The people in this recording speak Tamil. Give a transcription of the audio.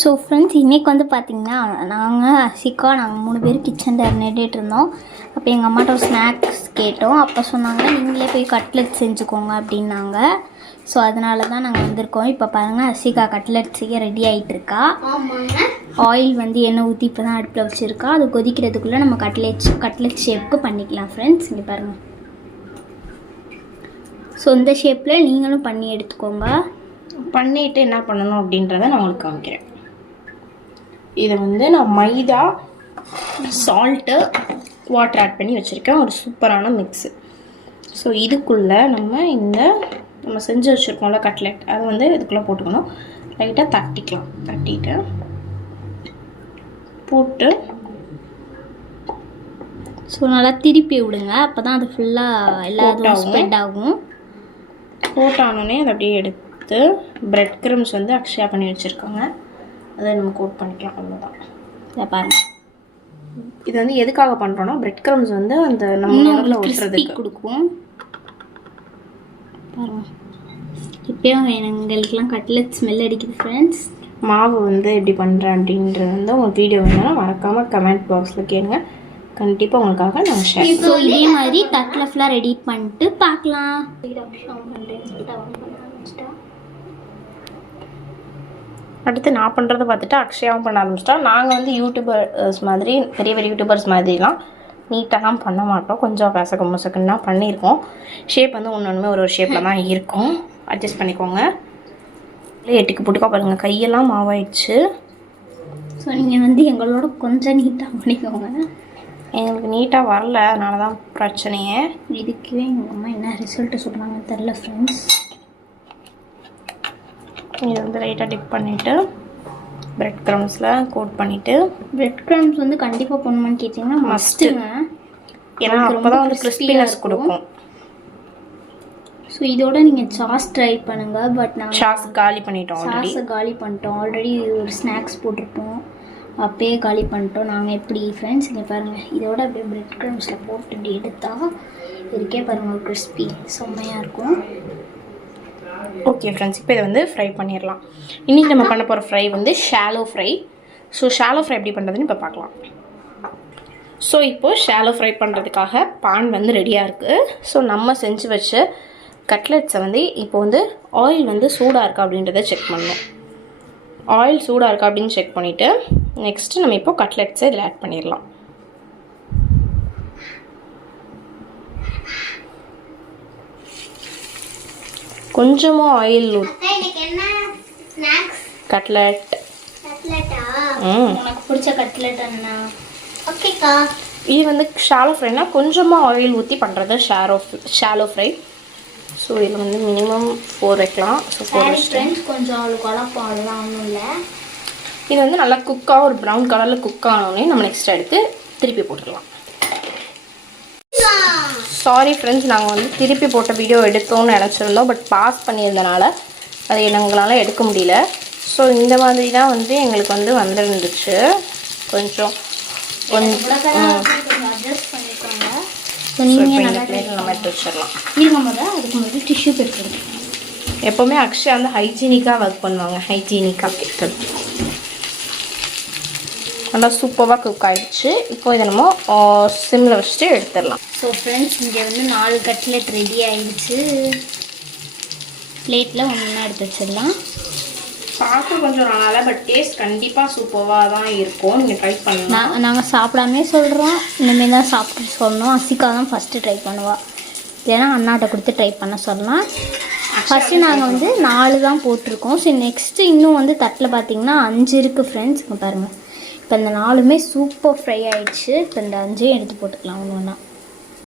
ஸோ ஃப்ரெண்ட்ஸ், இன்றைக்கி வந்து பார்த்திங்கன்னா நாங்கள் 3 பேர் கிச்சனில் நின்றுட்டு இருந்தோம். அப்போ எங்கள் அம்மாட்ட ஒரு ஸ்நாக்ஸ் கேட்டோம். அப்போ சொன்னாங்க, நீங்களே போய் கட்லெட் செஞ்சுக்கோங்க அப்படின்னாங்க. ஸோ அதனால தான் நாங்கள் வந்திருக்கோம். இப்போ பாருங்கள், அசிகா கட்லெட் செய்ய ரெடி ஆகிட்டுருக்கா. ஆயில் வந்து எண்ணெய் ஊற்றி இப்போ தான் அடுப்பில் வச்சுருக்கா. அது கொதிக்கிறதுக்குள்ளே நம்ம கட்லெட் ஷேப்புக்கு பண்ணிக்கலாம் ஃப்ரெண்ட்ஸ். இங்கே பாருங்கள். ஸோ இந்த ஷேப்பில் நீங்களும் பண்ணி எடுத்துக்கோங்க. பண்ணிவிட்டு என்ன பண்ணணும் அப்படின்றத நான் உங்களுக்கு காமிக்கிறேன். இதை வந்து நான் மைதா, சால்ட்டு, வாட்டர் ஆட் பண்ணி வச்சுருக்கேன். ஒரு சூப்பரான மிக்ஸு. ஸோ இதுக்குள்ளே நம்ம செஞ்சு வச்சுருக்கோம்ல கட்லெட், அதை வந்து இதுக்குள்ளே போட்டுக்கணும். லைட்டாக தட்டிட்டு போட்டு ஸோ நல்லா திருப்பி விடுங்க. அப்போ தான் அது ஃபுல்லாக எல்லா ஸ்ப்ரெட் ஆகும். போட்டானோடனே அதை அப்படியே எடுத்து பிரெட் க்ரம்ஸ் வந்து அக்ஷயா பண்ணி வச்சுருக்காங்க, அதை நம்ம கோட் பண்ணிக்கலாம். அவ்வளோதான். இதை பாருங்கள். இது வந்து எதுக்காக பண்ணுறோன்னா, பிரெட் க்ரம்ஸ் வந்து அந்த நம்ம ஒட்டுறதுக்கு கொடுக்கும். பாருங்கள், இப்போயும் எங்களுக்கெல்லாம் கட்லெட் ஸ்மெல் அடிக்குது ஃப்ரெண்ட்ஸ். மாவு வந்து எப்படி பண்ணுறேன் அப்படின்றது வந்து உங்கள் வீடியோ வேணாலும் மறக்காமல் கமெண்ட் பாக்ஸில் கேளுங்க. கண்டிப்பாக உங்களுக்காக நாங்கள் ஷேர். ஸோ இதே மாதிரி தட்டில் ஃபுல்லாக ரெடி பண்ணிட்டு பார்க்கலாம். அடுத்து நான் பண்ணுறதை பார்த்துட்டு அக்ஷயாவும் பண்ண ஆரம்பிச்சிட்டா. நாங்கள் வந்து யூடியூபர்ஸ் மாதிரி பெரிய பெரிய யூடியூபர்ஸ் மாதிரிலாம் நீட்டாலாம் பண்ண மாட்டோம். கொஞ்சம் கசக்குன்னு தான் பண்ணியிருக்கோம். ஷேப் வந்து ஒன்றுமே ஒரு ஷேப்பில் தான் இருக்கும். அட்ஜஸ்ட் பண்ணிக்கோங்க. எட்டுக்கு போட்டுக்கோ. பாருங்கள், கையெல்லாம் மாவாயிடுச்சு. ஸோ நீங்கள் வந்து எங்களோட கொஞ்சம் நீட்டாக பண்ணிக்கோங்க. எங்களுக்கு நீட்டாக வரல, அதனால தான் பிரச்சனையே. இதுக்குவே எங்கள் அம்மா என்ன ரிசல்ட்டு சொல்கிறாங்கன்னு தெரில ஃப்ரெண்ட்ஸ். இது வந்து லைட்டாக டிப் பண்ணிவிட்டு பிரெட் க்ரம்ஸில் கோட் பண்ணிவிட்டு, பிரெட் க்ரம்ஸ் வந்து கண்டிப்பாக போடணுமான்னு கேட்டிங்கன்னா மஸ்ட்டுங்க. ஏன்னா அப்போ தான் வந்து கிறிஸ்பினஸ் கொடுக்கும். ஸோ இதோட நீங்கள் சாஸ் ட்ரை பண்ணுங்கள். பட் நாங்கள் சாஸ் காலி பண்ணிட்டோம். ஆல்ரெடி ஒரு ஸ்நாக்ஸ் போட்டிருப்போம், அப்பயே காலி பண்ணிட்டோம். நாங்கள் எப்படி ஃப்ரெண்ட்ஸ் இங்கே பாருங்கள், இதோட அப்படியே பிரெட் க்ரம்ஸில் போட்டு இப்படி எடுத்தால் இருக்கே பாருங்கள், ஒரு கிறிஸ்பி செம்மையாக இருக்கும். ஓகே ஃப்ரெண்ட்ஸ், இப்போ இதை வந்து ஃப்ரை பண்ணிடலாம். இன்றைக்கி நம்ம பண்ண போகிற ஃப்ரை வந்து shallow fry. So shallow fry எப்படி பண்ணுறதுன்னு இப்போ பார்க்கலாம். ஸோ இப்போது ஷாலோ ஃப்ரை பண்ணுறதுக்காக பான் வந்து ரெடியாக இருக்குது. ஸோ நம்ம செஞ்சு வச்ச கட்லெட்ஸை வந்து இப்போ வந்து ஆயில் வந்து சூடாக இருக்கா அப்படின்றத செக் பண்ணணும். ஆயில் சூடாக இருக்கா அப்படின்னு செக் பண்ணிவிட்டு நெக்ஸ்ட்டு நம்ம இப்போது கட்லெட்ஸை இதில் ஆட் பண்ணிடலாம். கொஞ்சமாக ஆயில் கட்லெட். உனக்கு பிடிச்ச கட்லெட் அண்ணா. ஓகேக்கா. இது வந்து ஷாலோ ஃப்ரைனா கொஞ்சமாக ஆயில் ஊற்றி பண்ணுறது ஷாலோ ஃப்ரை. ஸோ இதில் வந்து மினிமம் 4 வைக்கலாம். ஸோ 4 ஃப்ரெண்ட்ஸ் கொஞ்சம் குழப்பம், அதெல்லாம் ஒன்றும் இல்லை. இது வந்து நல்லா குக்காக ஒரு ப்ரௌன் கலரில் குக் ஆனோடனே நம்ம நெக்ஸ்ட் எடுத்து திருப்பி போட்டுடலாம். சாரி ஃப்ரெண்ட்ஸ், நாங்கள் வந்து திருப்பி போட்ட வீடியோ எடுத்தோன்னு நினச்சிருந்தோம். பட் பாஸ் பண்ணியிருந்தனால அதை எங்களால் எடுக்க முடியல. ஸோ இந்த மாதிரி தான் வந்து எங்களுக்கு வந்து வந்துருந்துச்சு. கொஞ்சம் நம்ம எடுத்து வச்சிடலாம். டிஷ்யூ பேப்பர் எப்போவுமே அக்ஷயா வந்து ஹைஜீனிக்காக ஒர்க் பண்ணுவாங்க. ஹைஜீனிக்காக நல்லா சூப்பராக குக் ஆகிடுச்சு. இப்போ இதை நம்ம சிம்மில் வச்சுட்டு எடுத்துடலாம். ஸோ ஃப்ரெண்ட்ஸ், இங்கே வந்து 4 கட்லெட் ரெடி ஆகிடுச்சு. பிளேட்டில் ஒன்றா எடுத்து வச்சிடலாம். பார்க்க கொஞ்சம் நல்லா, பட் டேஸ்ட் கண்டிப்பாக சூப்பராக தான் இருக்கும். நீங்கள் ட்ரை பண்ணலாம். நாங்கள் சாப்பிடாமே சொல்கிறோம், இனிமேல் தான் சாப்பிட்டு சொல்லணும். அசிகா தான் ஃபஸ்ட்டு ட்ரை பண்ணுவாள். ஏன்னா அண்ணாட்ட கொடுத்து ட்ரை பண்ண சொல்லலாம். ஃபஸ்ட்டு நாங்கள் வந்து 4 தான் போட்டிருக்கோம். ஸோ நெக்ஸ்ட்டு இன்னும் வந்து தட்டில் பார்த்திங்கன்னா 5 இருக்குது ஃப்ரெண்ட்ஸ். இங்கே பாருங்கள், இப்போ இந்த 4மே சூப்பர் ஃப்ரை ஆகிடுச்சு. இப்போ இந்த 5ஐயும் எடுத்து போட்டுக்கலாம் ஒன்று ஒன்றா.